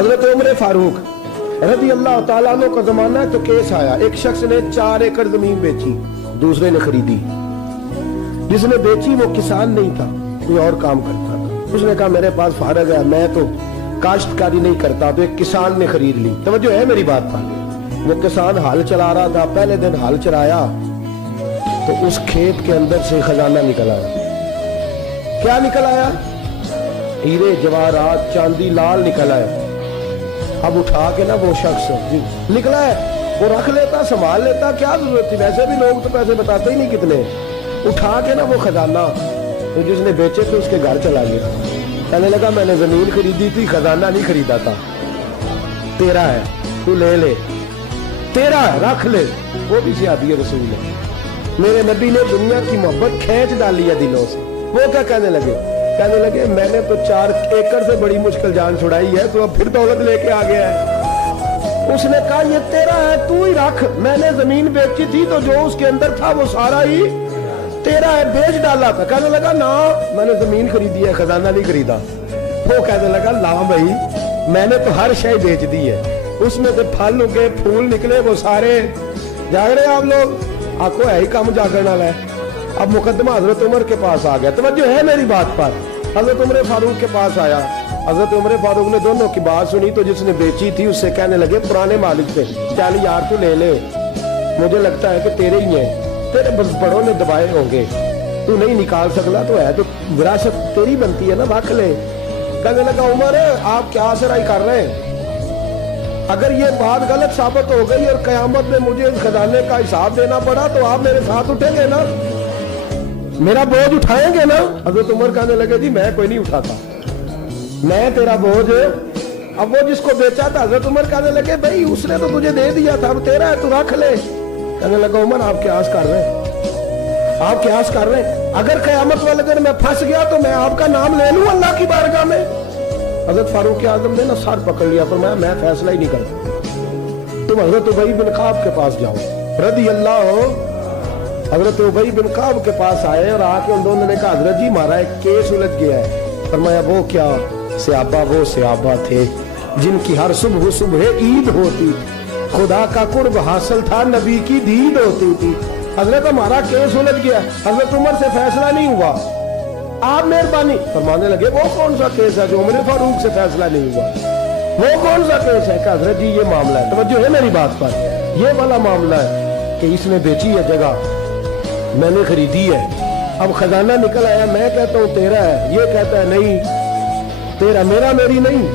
حضرت عمر فاروق رضی اللہ تعالیٰ عنہ کا زمانہ ہے تو کیس آیا، ایک شخص نے 4 ایکڑ زمین بیچی، دوسرے نے خریدی۔ جس نے بیچی وہ کسان نہیں تھا، کوئی اور کام کرتا تھا۔ اس نے کہا میرے پاس فارغ ہے، میں تو کاشتکاری نہیں کرتا، تو ایک کسان نے خرید لی۔ توجہ ہے میری بات پر؟ وہ کسان ہل چلا رہا تھا، پہلے دن ہل چلایا تو اس کھیت کے اندر سے خزانہ نکل آیا۔ کیا نکل آیا؟ ہیرے جواہرات چاندی لال نکل آیا۔ اب اٹھا کے نا وہ شخص نکلا ہے وہ رکھ لیتا، سنبھال لیتا، کیا ضرورت تھی؟ ویسے بھی لوگ تو پیسے بتاتے ہی نہیں کتنے۔ اٹھا کے نا وہ خزانہ تو جس نے بیچے تھے اس کے گھر چلا گیا، کہنے لگا میں نے زمین خریدی تھی، خزانہ نہیں خریدا تھا، تیرا ہے، تو لے لے، تیرا ہے، رکھ لے۔ وہ بھی زیادتی رسول ہے۔ میرے نبی نے دنیا کی محبت کھینچ ڈالی ہے دلوں سے۔ وہ کیا کہنے لگے؟ کہنے لگے میں نے تو 4 ایکڑ سے بڑی مشکل جان چھڑائی ہے، تو اب پھر دولت لے کے آ گیا ہے۔ اس نے کہا یہ تیرا ہے، تو ہی رکھ، میں نے زمین بیچی تھی تو جو اس کے اندر تھا وہ سارا ہی تیرا ہے، بیچ ڈالا تھا۔ کہنے لگا نا میں نے زمین خریدی ہے، خزانہ نہیں خریدا۔ وہ کہنے لگا لا بھائی میں نے تو ہر شے بیچ دی ہے، اس میں سے پھل اگے، پھول نکلے، وہ سارے۔ جاگ رہے آپ لوگ؟ آپ کو ہے ہی کام جاگرنے والا ہے۔ اب مقدمہ حضرت عمر کے پاس آ گیا۔ توجہ ہے میری بات پر؟ حضرت عمر فاروق کے پاس آیا۔ حضرت عمر فاروق نے دونوں کی بات سنی تو جس نے بیچی تھی اس سے کہنے لگے پرانے مالک سے، چل یار تو لے لے، مجھے لگتا ہے کہ تیرے ہی ہیں، تیرے بس بڑوں نے دبائے ہوں گے، تو نہیں نکال سکتا، تو ہے تو وراثت تیری بنتی ہے نا، رکھ لے۔ کہنے لگا عمر آپ کیا سرائی کر رہے ہیں؟ اگر یہ بات غلط ثابت ہو گئی اور قیامت میں مجھے اس خزانے کا حساب دینا پڑا تو آپ میرے ساتھ اٹھیں گے نا، میرا بوجھ اٹھائیں گے نا؟ حضرت عمر کہنے لگے جی میں کوئی نہیں اٹھاتا، میں تیرا بوجھ۔ اب وہ جس کو بیچا تھا حضرت عمر کہنے لگے بھائی اس نے تو تجھے دے دیا تھا، اب تیرا ہے تو رکھ لے۔ کہنے لگا عمر آپ قیاس کر رہے ہیں، آپ قیاس کر رہے ہیں، اگر قیامت والے دن میں پھنس گیا تو میں آپ کا نام لے لوں اللہ کی بارگاہ میں؟ حضرت فاروق اعظم نے نا سر پکڑ لیا، فرمایا میں فیصلہ ہی نہیں کرتا، تم حضرت ابی بن کعب کے پاس جاؤ رضی اللہ۔ حضرت ابی بن کعب کے پاس آئے اور آ کے ان دونوں نے کہا حضرت جی ہمارا ایک کیس الجھ گیا ہے۔ فرمایا وہ کیا؟ وہ صحابہ تھے جن کی ہر صبح عید ہوتی، خدا کا قرب حاصل تھا، نبی کی دید ہوتی تھی۔ حضرت ہمارا کیس الجھ گیا، حضرت عمر سے فیصلہ نہیں ہوا، آپ مہربانی فرمانے لگے وہ کون سا کیس ہے جو عمر فاروق سے فیصلہ نہیں ہوا؟ وہ کون سا کیس ہے؟ کہ حضرت جی یہ معاملہ ہے، توجہ ہے میری بات پر، یہ والا معاملہ ہے کہ اس نے بیچی ہے جگہ، میں نے خریدی ہے، اب خزانہ نکل آیا، میں کہتا ہوں تیرا ہے، یہ کہتا ہے نہیں تیرا، میرا میری نہیں،